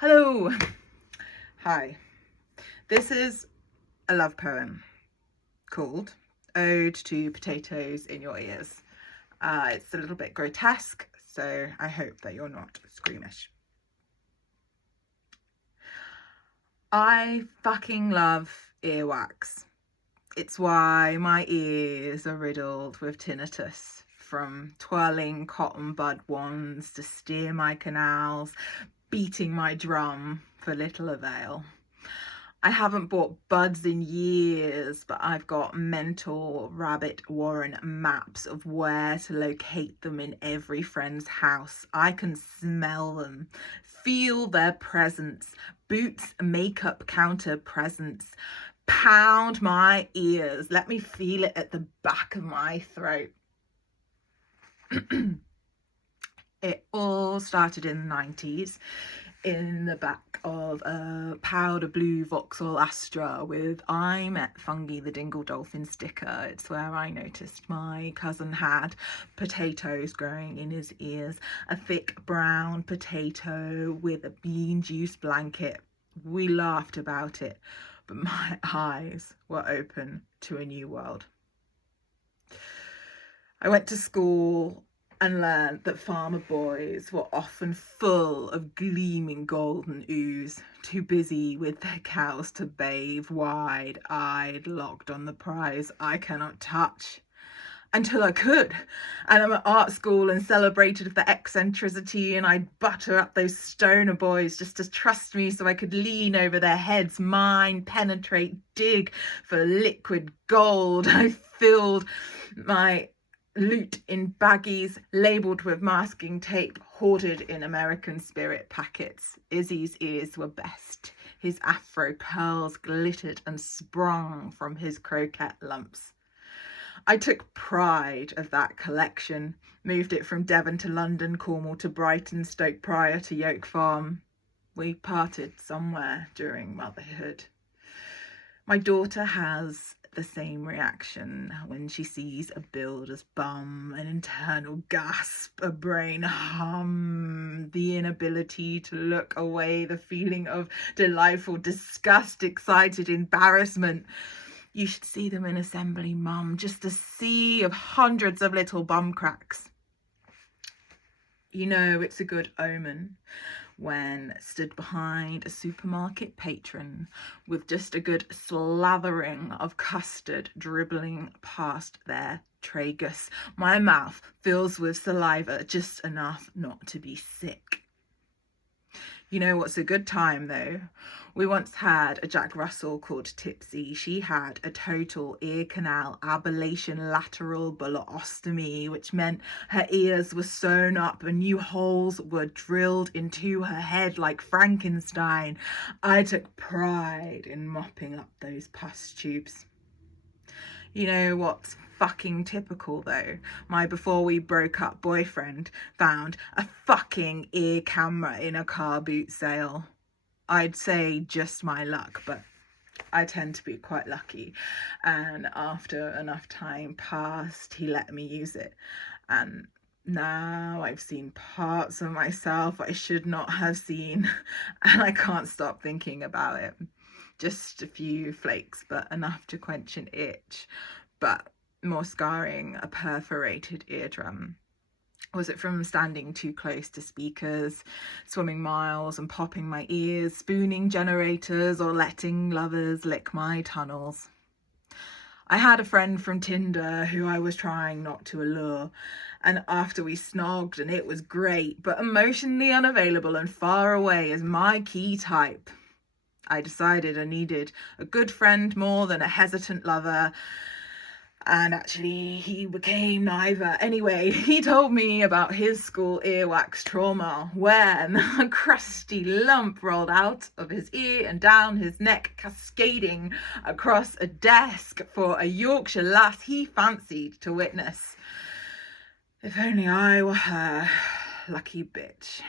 Hello. Hi. This is a love poem called Ode to Potatoes in Your Ears. It's a little bit grotesque, so I hope that you're not squeamish. I fucking love earwax. It's why my ears are riddled with tinnitus, from twirling cotton bud wands to steer my canals, beating my drum for little avail. I haven't bought buds in years, but I've got mental rabbit warren maps of where to locate them in every friend's house. I can smell them, feel their presence, boots, makeup counter presence. Pound my ears, let me feel it at the back of my throat. It all started in the 90s in the back of a powder blue Vauxhall Astra with I Met Fungi the Dingle Dolphin sticker. It's where I noticed my cousin had potatoes growing in his ears, a thick brown potato with a bean juice blanket. We laughed about it, but my eyes were open to a new world. I went to school and learned that farmer boys were often full of gleaming golden ooze, too busy with their cows to bathe, wide-eyed, locked on the prize I cannot touch. Until I could, and I'm at art school and celebrated the eccentricity, and I'd butter up those stoner boys just to trust me so I could lean over their heads, mine, penetrate, dig for liquid gold. I filled my loot in baggies labelled with masking tape, hoarded in American Spirit packets. Izzy's ears were best. His afro curls glittered and sprung from his croquette lumps. I took pride of that collection, moved it from Devon to London, Cornwall to Brighton, Stoke Prior to Yoke Farm. We parted somewhere during motherhood. My daughter has the same reaction when she sees a builder's bum, an internal gasp, a brain hum, the inability to look away, the feeling of delightful disgust, excited embarrassment. You should see them in assembly, Mum, just a sea of hundreds of little bum cracks. You know it's a good omen when stood behind a supermarket patron with just a good slathering of custard dribbling past their tragus. My mouth fills with saliva, just enough not to be sick. You know what's a good time though? We once had a Jack Russell called Tipsy. She had a total ear canal ablation lateral bulostomy, which meant her ears were sewn up and new holes were drilled into her head like Frankenstein. I took pride in mopping up those pus tubes. You know what's fucking typical though? My before we broke up boyfriend found a fucking ear camera in a car boot sale. I'd say just my luck, but I tend to be quite lucky. And after enough time passed, he let me use it. And now I've seen parts of myself I should not have seen, and I can't stop thinking about it. Just a few flakes, but enough to quench an itch. But more scarring, a perforated eardrum. Was it from standing too close to speakers, swimming miles and popping my ears, spooning generators, or letting lovers lick my tunnels? I had a friend from Tinder who I was trying not to allure, and after we snogged and it was great, but emotionally unavailable and far away is my key type. I decided I needed a good friend more than a hesitant lover, and actually he became neither. Anyway, he told me about his school earwax trauma when a crusty lump rolled out of his ear and down his neck, cascading across a desk for a Yorkshire lass he fancied to witness. If only I were her. Lucky bitch.